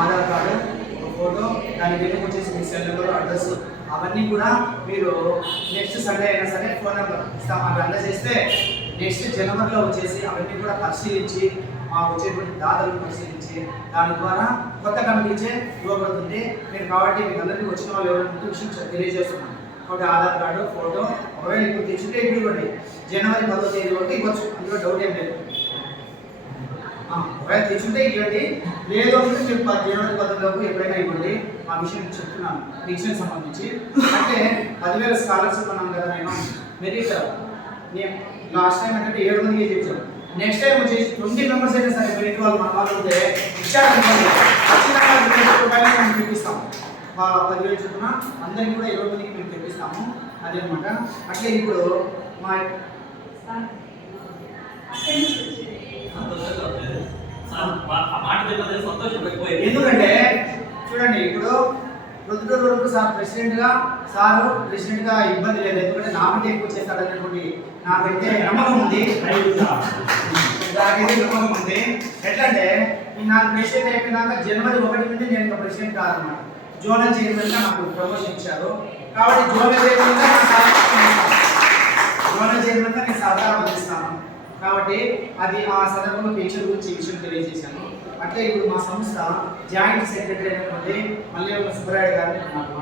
Aadhaar card, ఒక photo, దాని వెనుక వచ్చేసి మీ సెల్ నెంబర్, అడ్రస్ అవన్నీ కూడా మీరు నెక్స్ట్ సండే అయినా సరే ఫోన్ నెంబర్ ఇస్తాం అవి అందజేస్తే నెక్స్ట్ జనవరిలో వచ్చేసి అవన్నీ కూడా పరిశీలించి వచ్చేటువంటి దాతలను పరిశీలించి దాని ద్వారా కొత్త కమిటీచే ఇవ్వబడుతుంది. మీరు కాబట్టి మీకు అందరికీ వచ్చిన వాళ్ళు ఎవరైనా విషయం తెలియజేస్తున్నాను. కాబట్టి ఆధార్ కార్డు, ఫోటో ఒకవేళ ఇప్పుడు తెచ్చుంటే ఇప్పుడు ఇవ్వండి. జనవరి 10వ తేదీ వరకు ఇవ్వచ్చు, అందులో డౌట్ ఏం లేదు. ఒకవేళ తెచ్చుంటే ఇవ్వండి, లేదు అంటే మీరు జనవరి 10 వరకు ఎప్పుడైనా ఇవ్వండి. ఆ విషయం చెప్తున్నాను డిక్షన్ సంబంధించి. అంటే 10,000 స్కాలర్షిప్ అన్నాం కదా నేను మెరిట్. నేను లాస్ట్ టైం ఏంటంటే 7 మందికి చెప్పాను. నెక్స్ట్ టైం వచ్చేసి 20 మెంబర్స్ అయినా సరే మెరిట్ వాళ్ళు మన వాళ్ళు ఉంటే ఇచ్చారనుకోండి, ఖచ్చితంగా తెప్పిస్తాము. 10,000 చొప్పున అందరికీ కూడా 20 మందికి మేము తెప్పిస్తాము. అదేనమాట. అట్లే ఇప్పుడు మా ఎందుకంటే చూడండి, ఇప్పుడు ప్రొద్దుటూరు వరకు సారు ప్రెసిడెంట్గా ఇబ్బంది లేదు. ఎందుకంటే నాకంటే ఎక్కువ చేస్తాడనేటువంటి నాకైతే నమ్మకం ఉంది. ఎట్లంటే నాకు ప్రెసిడెంట్ అయిపోయినాక జనవరి 1 నుండి నేను ఇంకా ప్రెసిడెంట్ కాదన్నమాట. జోనల్ చైర్మన్గా నాకు ప్రమోషన్ ఇచ్చారు. కాబట్టి జోనల్ చైర్మన్గా నేను సహకారం అందిస్తాను. కాబట్టి అది ఆ సందర్భంలో పెన్షన్ గురించి ఈ విషయం తెలియజేశాను. అట్లే ఇప్పుడు మా సంస్థ జాయింట్ సెక్రటరీ అయినటువంటి మల్లేపల్లి సుబ్బరాయుడు గారు నాకు